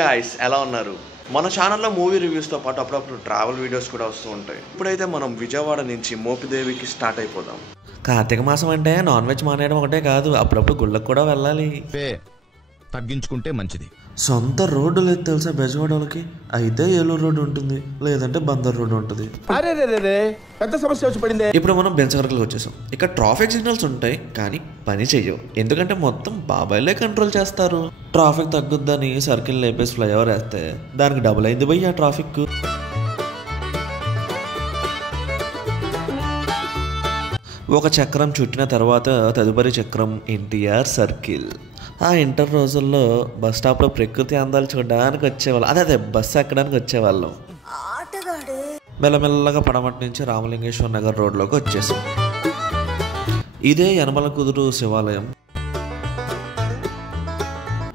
Guys, ఎలా ఉన్నారు? మన ఛానల్లో మూవీ రివ్యూస్తో పాటు అప్పుడప్పుడు ట్రావెల్ వీడియోస్ కూడా వస్తూ ఉంటాయి. ఇప్పుడైతే మనం విజయవాడ నుంచి మోపిదేవికి స్టార్ట్ అయిపోదాం. కార్తీక మాసం అంటే నాన్ వెజ్ మానేయడం ఒకటే కాదు, అప్పుడప్పుడు గుళ్ళకు కూడా వెళ్ళాలి. తగ్గించుకుంటే మంచిది. సొంత రోడ్డు లేదు తెలుసా బెజవాడకి? అయితే ఏలూరు రోడ్డు ఉంటుంది, లేదంటే బందర్ రోడ్డు ఉంటుంది. పెద్ద సమస్య వచ్చి పడింది. ఇప్పుడు మనం బెంచగర్కి వచ్చేసాం. ఇక్కడ ట్రాఫిక్ సిగ్నల్స్ ఉంటాయి కానీ పని చెయ్యవు, ఎందుకంటే మొత్తం బాబాయిలే కంట్రోల్ చేస్తారు. ట్రాఫిక్ తగ్గుద్దని సర్కిల్ లేపేసి ఫ్లైఓవర్ వేస్తే దానికి డబుల్ అయింది భయ్య ట్రాఫిక్. ఒక చక్రం చుట్టిన తర్వాత తదుపరి చక్రం ఎన్టీఆర్ సర్కిల్. ఆ ఇంటర్ రోజుల్లో బస్ స్టాప్లో ప్రకృతి అందాలు చూడడానికి వచ్చేవాళ్ళం. అదే బస్సు ఎక్కడానికి వచ్చేవాళ్ళం. మెల్లమెల్లగా పడమటి నుంచి రామలింగేశ్వర నగర్ రోడ్లోకి వచ్చేసాం. ఇదే యనమల కుదురు శివాలయం.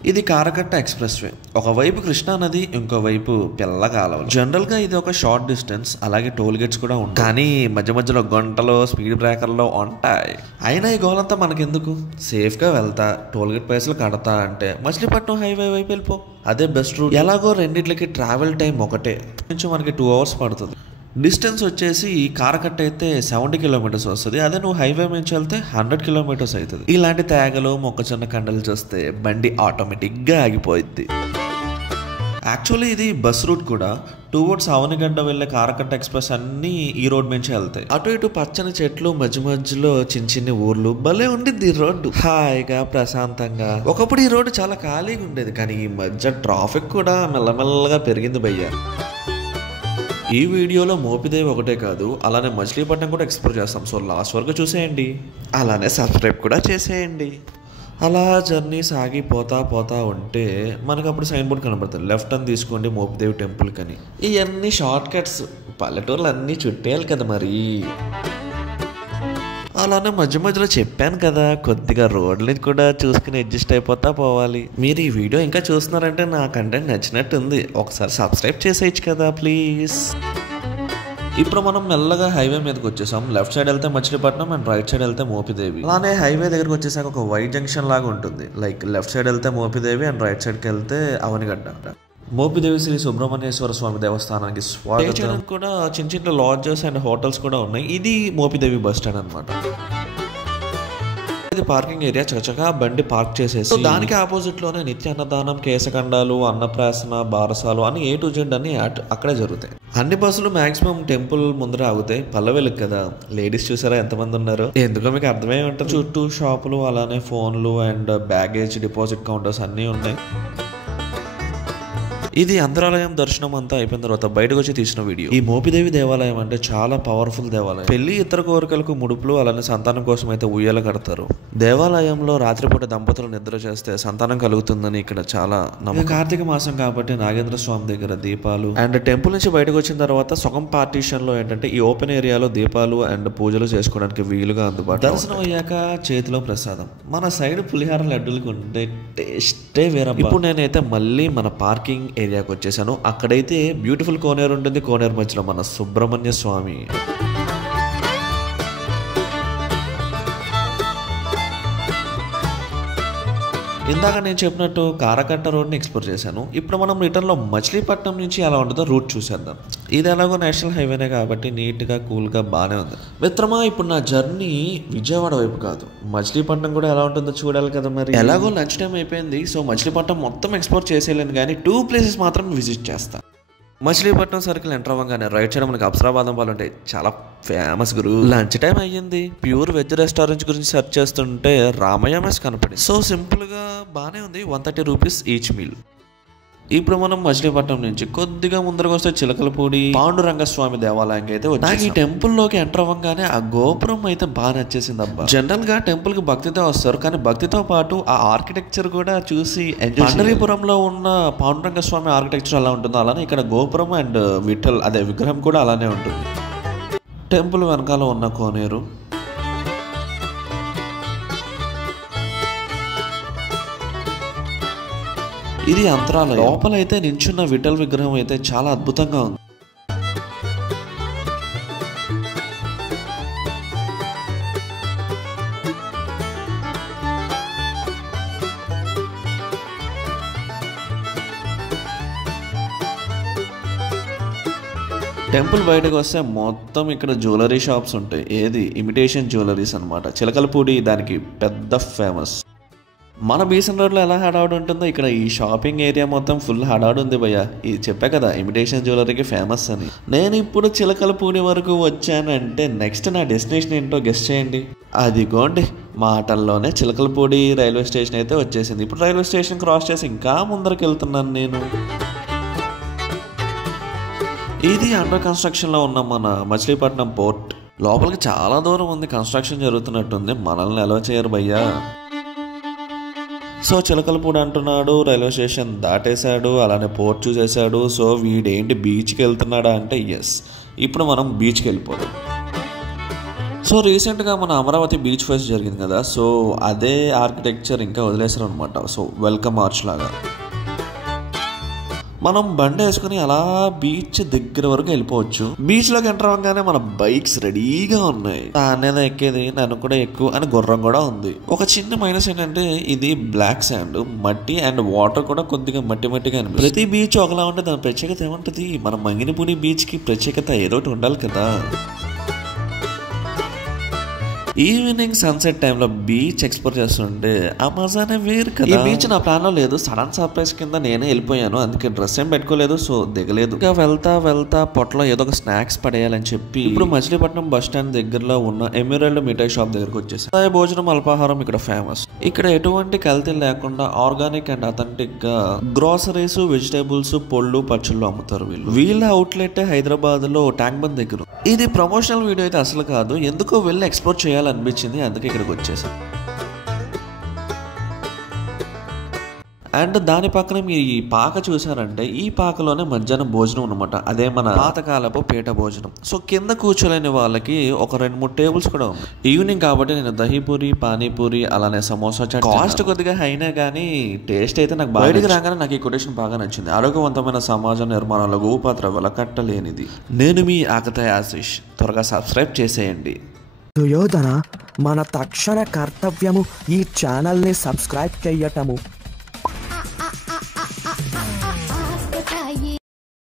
ఇది కారకట్ట ఎక్స్ప్రెస్ వే. ఒకవైపు కృష్ణానది, ఇంకోవైపు పిల్ల కాలువలు. జనరల్ గా ఇది ఒక షార్ట్ డిస్టెన్స్, అలాగే టోల్ గేట్స్ కూడా ఉంటాయి. కానీ మధ్య మధ్యలో గంటలో స్పీడ్ బ్రేకర్లో ఉంటాయి. అయినా ఈ గోలంతా మనకెందుకు? సేఫ్ గా వెళ్తా, టోల్ గేట్ పైసలు కడతా అంటే మచిలీపట్నం హైవే వైపు వెళ్ళిపో, అదే బెస్ట్ రూట్. ఎలాగో రెండిట్లకి ట్రావెల్ టైం ఒకటే, కొంచెం మనకి 2 hours పడుతుంది. డిస్టెన్స్ వచ్చేసి కారకట్ట అయితే 70 kilometers వస్తుంది, అదే నువ్వు హైవే నుంచి వెళ్తే 100 kilometers అవుతుంది. ఇలాంటి తేగలు మొక్కజొన్న కండలు చూస్తే బండి ఆటోమేటిక్గా ఆగిపోయింది. యాక్చువల్లీ ఇది బస్ రూట్ కూడా. టువర్డ్స్ అవనిగడ్డ వెళ్ళే కారకట్ట ఎక్స్ప్రెస్ అన్నీ ఈ రోడ్ నుంచి వెళ్తాయి. అటు ఇటు పచ్చని చెట్లు, మధ్య మధ్యలో చిన్న చిన్న ఊర్లు. భలే ఉండిద్ది ఈ రోడ్డు, హాయిగా ప్రశాంతంగా. ఒకప్పుడు ఈ రోడ్డు చాలా ఖాళీగా ఉండేది, కానీ ఈ మధ్య ట్రాఫిక్ కూడా మెల్లమెల్లగా పెరిగింది భయ్య. ఈ వీడియోలో మోపిదేవి ఒకటే కాదు, అలానే మచిలీపట్నం కూడా ఎక్స్ప్లోర్ చేస్తాం. సో లాస్ట్ వరకు చూసేయండి, అలానే సబ్స్క్రైబ్ కూడా చేసేయండి. అలా జర్నీ సాగి పోతా ఉంటే మనకు అప్పుడు సైన్ బోర్డ్ కనబడుతుంది, లెఫ్ట్ అని తీసుకోండి మోపిదేవి టెంపుల్ కని. ఇవన్నీ షార్ట్ కట్స్, పల్లెటూర్లు అన్నీ చుట్టేయాలి కదా మరి. అలానే మధ్య మధ్యలో చెప్పాను కదా, కొద్దిగా రోడ్లని కూడా చూసుకుని అడ్జస్ట్ అయిపోతా పోవాలి. మీరు ఈ వీడియో ఇంకా చూస్తున్నారంటే నా కంటెంట్ నచ్చినట్టుంది, ఒకసారి సబ్స్క్రైబ్ చేసేయచ్చు కదా ప్లీజ్. ఇప్పుడు మనం మెల్లగా హైవే మీదకి వచ్చేసాం. లెఫ్ట్ సైడ్ వెళ్తే మచిలీపట్నం అండ్ రైట్ సైడ్ వెళ్తే మోపిదేవి. అలానే హైవే దగ్గరకు వచ్చేసాక ఒక వైట్ జంక్షన్ లాగా ఉంటుంది. లైక్ లెఫ్ట్ సైడ్ వెళ్తే మోపిదేవి అండ్ రైట్ సైడ్కి వెళ్తే అవనిగడ్డ. మోపిదేవి శ్రీ సుబ్రహ్మణ్యేశ్వర స్వామి దేవస్థానానికి స్వాగతం. కూడా చిన్న చిన్న లాడ్జెస్ అండ్ హోటల్స్ కూడా ఉన్నాయి. ఇది మోపిదేవి బస్ స్టాండ్ అనమాట. ఇది పార్కింగ్ ఏరియా. చకచకా బండి పార్క్ చేసేసి దానికి ఆపోజిట్ లోనే నిత్య అన్నదానం, కేశఖండాలు, అన్నప్రాసన, బారసాలు అని A to Z అన్ని అక్కడే జరుగుతాయి. అన్ని బస్సులు మాక్సిమం టెంపుల్ ముందర ఆగుతాయి. పల్లెవెళ్ళకి కదా, లేడీస్ చూసారా ఎంతమంది ఉన్నారు? ఎందుకో మీకు అర్థమై ఉంటుంది. చుట్టూ షాపులు, అలానే ఫోన్లు అండ్ బ్యాగేజ్ డిపాజిట్ కౌంటర్స్ అన్నీ ఉన్నాయి. ఇది అంతరాలయం దర్శనం అంతా అయిపోయిన తర్వాత బయటకు వచ్చి తీసిన వీడియో. ఈ మోపిదేవి దేవాలయం అంటే చాలా పవర్ఫుల్ దేవాలయం. పెళ్లి, ఇతర కోరికలకు ముడుపులు, అలానే సంతానం కోసం అయితే ఉయ్యాల కడతారు. దేవాలయంలో రాత్రిపూట దంపతులు నిద్ర చేస్తే సంతానం కలుగుతుందని ఇక్కడ చాలా నమ్మకం. కార్తీక మాసం కాబట్టి నాగేంద్ర స్వామి దగ్గర దీపాలు, అండ్ టెంపుల్ నుంచి బయటకు వచ్చిన తర్వాత సగం పార్టీషన్ లో ఏంటంటే ఈ ఓపెన్ ఏరియాలో దీపాలు అండ్ పూజలు చేసుకోవడానికి వీలుగా అందుబాటు. దర్శనం అయ్యాక చేతిలో ప్రసాదం. మన సైడ్ పులిహార లడ్డూలకు ఉండే టేస్టే వేరే. ఇప్పుడు నేనైతే మళ్ళీ మన పార్కింగ్ ఏరియాకి వచ్చేసాను. అక్కడైతే బ్యూటిఫుల్ కోనేరు ఉంటుంది. కోనేరు మధ్యలో మన సుబ్రహ్మణ్య స్వామి. ఇందాక నేను చెప్పినట్టు కారకట్ట రోడ్ని ఎక్స్ప్లోర్ చేశాను. ఇప్పుడు మనం రిటర్న్లో మచిలీపట్నం నుంచి ఎలా ఉంటుందో రూట్ చూసేద్దాం. ఇది ఎలాగో నేషనల్ హైవేనే కాబట్టి నీట్గా కూల్గా బాగానే ఉంది. మిత్రమా, ఇప్పుడు నా జర్నీ విజయవాడ వైపు కాదు, మచిలీపట్నం కూడా ఎలా ఉంటుందో చూడాలి కదా మరి. ఎలాగో లంచ్ టైం అయిపోయింది, సో మచిలీపట్నం మొత్తం ఎక్స్ప్లోర్ చేసేయలేను, కానీ 2 places మాత్రం విజిట్ చేస్తాను. మచిలీపట్నం సర్కిల్ ఎంటర్ అవ్వగానే రైట్ సైడ్ మనకి అప్సరా బాదం పాలు ఉంటాయి, చాలా ఫేమస్ గురు. లంచ్ టైం అయ్యింది, ప్యూర్ వెజ్ రెస్టారెంట్స్ గురించి సెర్చ్ చేస్తుంటే రామయ్య మెస్ కనపడింది. సో సింపుల్గా బాగానే ఉంది, 130 rupees ఈచ్ మీల్. ఇప్పుడు మనం మచిలీపట్నం నుంచి కొద్దిగా ముందరకు వస్తే చిలకలపూడి పాండురంగస్వామి దేవాలయంకి అయితే వచ్చాము. ఈ టెంపుల్ లోకి ఎంటర్ అవ్వగానే ఆ గోపురం అయితే బాగా నచ్చేసింది అబ్బా. జనరల్ గా టెంపుల్ కి భక్తితో వస్తారు, కానీ భక్తితో పాటు ఆ ఆర్కిటెక్చర్ కూడా చూసి పండరీపురంలో ఉన్న పాండురంగస్వామి ఆర్కిటెక్చర్ ఎలా ఉంటుందో అలానే ఇక్కడ గోపురం అండ్ విఠల్ అదే విగ్రహం కూడా అలానే ఉంటుంది. టెంపుల్ వెనకాల ఉన్న కోనేరు. ఇది అంతరాలయం. లోపలైతే నించున్న విఠల్ విగ్రహం అయితే చాలా అద్భుతంగా ఉంది. టెంపుల్ బయటకు వస్తే మొత్తం ఇక్కడ జ్యువెలరీ షాప్స్ ఉంటాయి. ఏది ఇమిటేషన్ జ్యువెలరీస్ అనమాట. చిలకలపూడి దానికి పెద్ద ఫేమస్. మన బీసన్ రోడ్లో ఎలా హడావుడి ఉంటుందో ఇక్కడ ఈ షాపింగ్ ఏరియా మొత్తం ఫుల్ హడావుడి ఉంది భయ్య. ఇది చెప్పా కదా ఇమిటేషన్ జ్యువెలరీకి ఫేమస్ అని. నేను ఇప్పుడు చిలకలపూడి వరకు వచ్చానంటే నెక్స్ట్ నా డెస్టినేషన్ ఏంటో గెస్ట్ చేయండి. అదిగోండి మాటల్లోనే చిలకలపూడి రైల్వే స్టేషన్ అయితే వచ్చేసింది. ఇప్పుడు రైల్వే స్టేషన్ క్రాస్ చేసి ఇంకా ముందరికి వెళ్తున్నాను నేను. ఇది అండర్ కన్స్ట్రక్షన్లో ఉన్న మన మచిలీపట్నం పోర్ట్. లోపలికి చాలా దూరం ఉంది, కన్స్ట్రక్షన్ జరుగుతున్నట్టుంది. మనల్ని ఎలా చేయరు భయ్యా. సో చిలకలపూడి అంటున్నాడు, రైల్వే స్టేషన్ దాటేశాడు, అలానే పోర్ట్ చూసేశాడు. సో వీడేంటి బీచ్కి వెళ్తున్నాడా అంటే ఎస్, ఇప్పుడు మనం బీచ్కి వెళ్ళిపోదాం. సో రీసెంట్గా మన అమరావతి బీచ్ ఫెస్ట్ జరిగింది కదా, సో అదే ఆర్కిటెక్చర్ ఇంకా వదిలేశారు అనమాట. సో వెల్కమ్ ఆర్చ్ లాగా మనం బండి వేసుకుని అలా బీచ్ దగ్గర వరకు వెళ్ళిపోవచ్చు. బీచ్ లోకి ఎంటర్ అవ్వగానే మన బైక్స్ రెడీగా ఉన్నాయి. అనేది ఎక్కేది, నన్ను కూడా ఎక్కువ అని గుర్రం కూడా ఉంది. ఒక చిన్న మైనస్ ఏంటంటే ఇది బ్లాక్ శాండ్, మట్టి అండ్ వాటర్ కూడా కొద్దిగా మట్టి మట్టిగా అనిపిస్తుంది. ప్రతి బీచ్ ఒకలా ఉంటే దాని ప్రత్యేకత ఏముంటది? మన మంగినపూడి బీచ్ కి ప్రత్యేకత ఏదో ఒకటి ఉండాలి కదా. ఈవినింగ్ సన్సెట్ టైంలో బీచ్ ఎక్స్ప్లోర్ చేస్తుంటే ఆ మజానే వేరు కదా. ఈ బీచ్ నా ప్లాన్ లో లేదు, సడన్ సర్ప్రైజ్ కింద నేనే వెళ్ళిపోయాను. అందుకే డ్రెస్ ఏం పెట్టుకోలేదు, సో దిగలేదు. ఇంకా వెళ్తా పొట్టలో ఏదో ఒక స్నాక్స్ పడేయాలని చెప్పి ఇప్పుడు మచిలీపట్నం బస్ స్టాండ్ దగ్గరలో ఉన్న ఎమిరల్డ్ మిఠాయి షాప్ దగ్గరకు వచ్చేసి భోజనం అల్పాహారం ఇక్కడ ఫేమస్. ఇక్కడ ఎటువంటి కల్తీ లేకుండా ఆర్గానిక్ అండ్ అథెంటిక్ గా గ్రోసరీస్, వెజిటేబుల్స్, పళ్ళు, పచ్చళ్ళు అమ్ముతారు వీళ్ళు. వీళ్ళ అవుట్లెట్ హైదరాబాద్ లో ట్యాంక్ బండ్ దగ్గర. ఇది ప్రమోషనల్ వీడియో అయితే అసలు కాదు, ఎందుకో వెళ్ళి ఎక్స్ప్లోర్ చేయాలనిపించింది, అందుకే ఇక్కడికి వచ్చేసాను. అండ్ దాని పక్కన మీరు ఈ పాక చూసారంటే ఈ పాకలోనే మధ్యాహ్నం భోజనం అనమాట. అదే మన పాతకాలపు పీట భోజనం. సో కింద కూర్చోలేని వాళ్ళకి ఒక 2-3 టేబుల్స్ కూడా ఉంది. ఈవినింగ్ కాబట్టి నేను దహీపూరి, పానీపూరి, అలానే సమోసా చాట్. కాస్ట్ కొద్దిగా అయినా కానీ టేస్ట్ అయితే నాకు బాగా. బయటికి రాగానే నాకు ఈ కొటేషన్ బాగా నచ్చింది. ఆరోగ్యవంతమైన సమాజ నిర్మాణంలో గోపాత్ర వెలకట్టలేనిది. నేను మీ ఆకతాయి ఆశీష్. త్వరగా సబ్స్క్రైబ్ చేసేయండి. దుర్యోధన, మన తక్షణ కర్తవ్యము ఈ ఛానల్ని సబ్స్క్రైబ్ చెయ్యటము.